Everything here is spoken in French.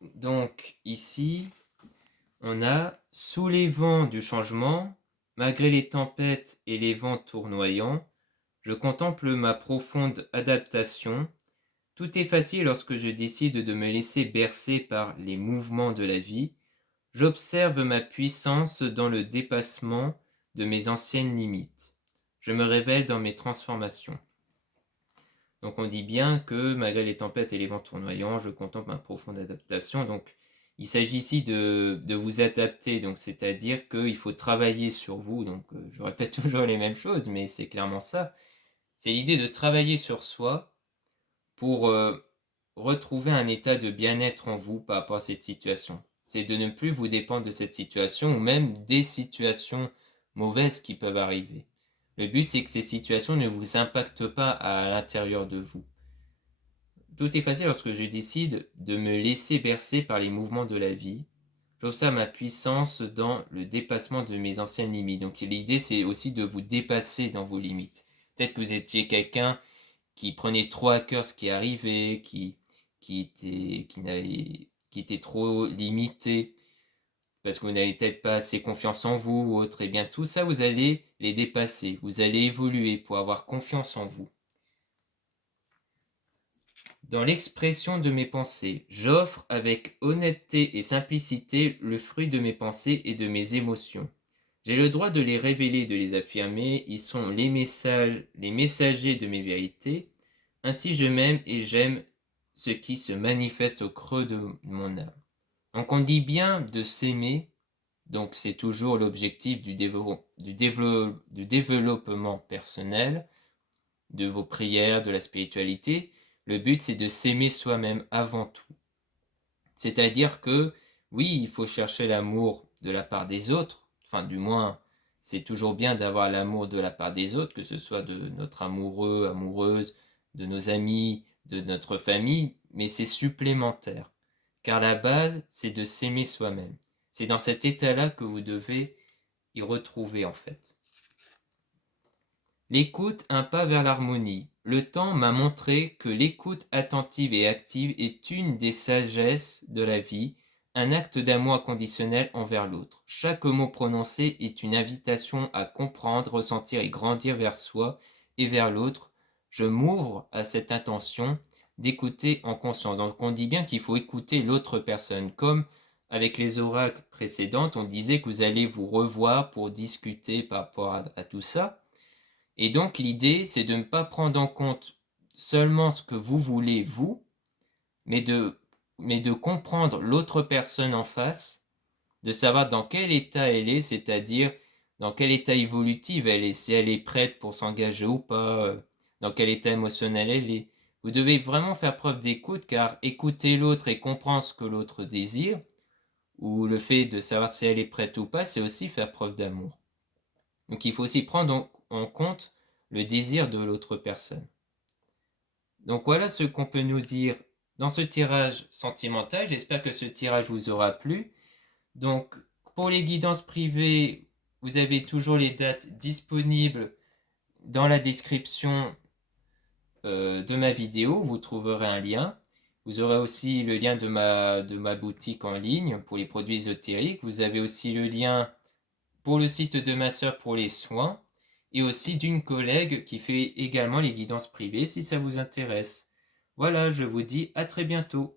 Donc ici, on a « Sous les vents du changement, malgré les tempêtes et les vents tournoyants, je contemple ma profonde adaptation. Tout est facile lorsque je décide de me laisser bercer par les mouvements de la vie. J'observe ma puissance dans le dépassement de mes anciennes limites. Je me révèle dans mes transformations. » Donc on dit bien que malgré les tempêtes et les vents tournoyants, je contemple ma profonde adaptation. Donc il s'agit ici de vous adapter, donc c'est-à-dire qu'il faut travailler sur vous. Donc je répète toujours les mêmes choses, mais c'est clairement ça. C'est l'idée de travailler sur soi pour retrouver un état de bien-être en vous par rapport à cette situation. C'est de ne plus vous dépendre de cette situation ou même des situations mauvaises qui peuvent arriver. Le but, c'est que ces situations ne vous impactent pas à l'intérieur de vous. Tout est facile lorsque je décide de me laisser bercer par les mouvements de la vie. J'observe ma puissance dans le dépassement de mes anciennes limites. Donc l'idée, c'est aussi de vous dépasser dans vos limites. Peut-être que vous étiez quelqu'un qui prenait trop à cœur ce qui arrivait, qui était trop limité, parce que vous n'avez peut-être pas assez confiance en vous ou autre. Et bien tout ça, vous allez les dépasser. Vous allez évoluer pour avoir confiance en vous. Dans l'expression de mes pensées, j'offre avec honnêteté et simplicité le fruit de mes pensées et de mes émotions. J'ai le droit de les révéler et de les affirmer, ils sont les messagers de mes vérités. Ainsi je m'aime et j'aime ce qui se manifeste au creux de mon âme. Donc on dit bien de s'aimer, donc c'est toujours l'objectif du développement personnel, de vos prières, de la spiritualité. Le but, c'est de s'aimer soi-même avant tout. C'est-à-dire que, oui, il faut chercher l'amour de la part des autres. Enfin, du moins, c'est toujours bien d'avoir l'amour de la part des autres, que ce soit de notre amoureux, amoureuse, de nos amis, de notre famille, mais c'est supplémentaire. Car la base, c'est de s'aimer soi-même. C'est dans cet état-là que vous devez y retrouver, en fait. L'écoute, un pas vers l'harmonie. Le temps m'a montré que l'écoute attentive et active est une des sagesses de la vie, un acte d'amour inconditionnel envers l'autre. Chaque mot prononcé est une invitation à comprendre, ressentir et grandir vers soi et vers l'autre. Je m'ouvre à cette intention d'écouter en conscience. Donc on dit bien qu'il faut écouter l'autre personne. Comme avec les oracles précédentes, on disait que vous allez vous revoir pour discuter par rapport à tout ça. Et donc l'idée, c'est de ne pas prendre en compte seulement ce que vous voulez, vous, mais de comprendre l'autre personne en face, de savoir dans quel état elle est, c'est-à-dire dans quel état évolutif elle est, si elle est prête pour s'engager ou pas, dans quel état émotionnel elle est. Vous devez vraiment faire preuve d'écoute, car écouter l'autre et comprendre ce que l'autre désire, ou le fait de savoir si elle est prête ou pas, c'est aussi faire preuve d'amour. Donc il faut aussi prendre en compte le désir de l'autre personne. Donc voilà ce qu'on peut nous dire dans ce tirage sentimental. J'espère que ce tirage vous aura plu. Donc pour les guidances privées, vous avez toujours les dates disponibles dans la description de ma vidéo. Vous trouverez un lien. Vous aurez aussi le lien de ma boutique en ligne pour les produits ésotériques. Vous avez aussi le lien pour le site de ma sœur pour les soins et aussi d'une collègue qui fait également les guidances privées si ça vous intéresse. Voilà, je vous dis à très bientôt.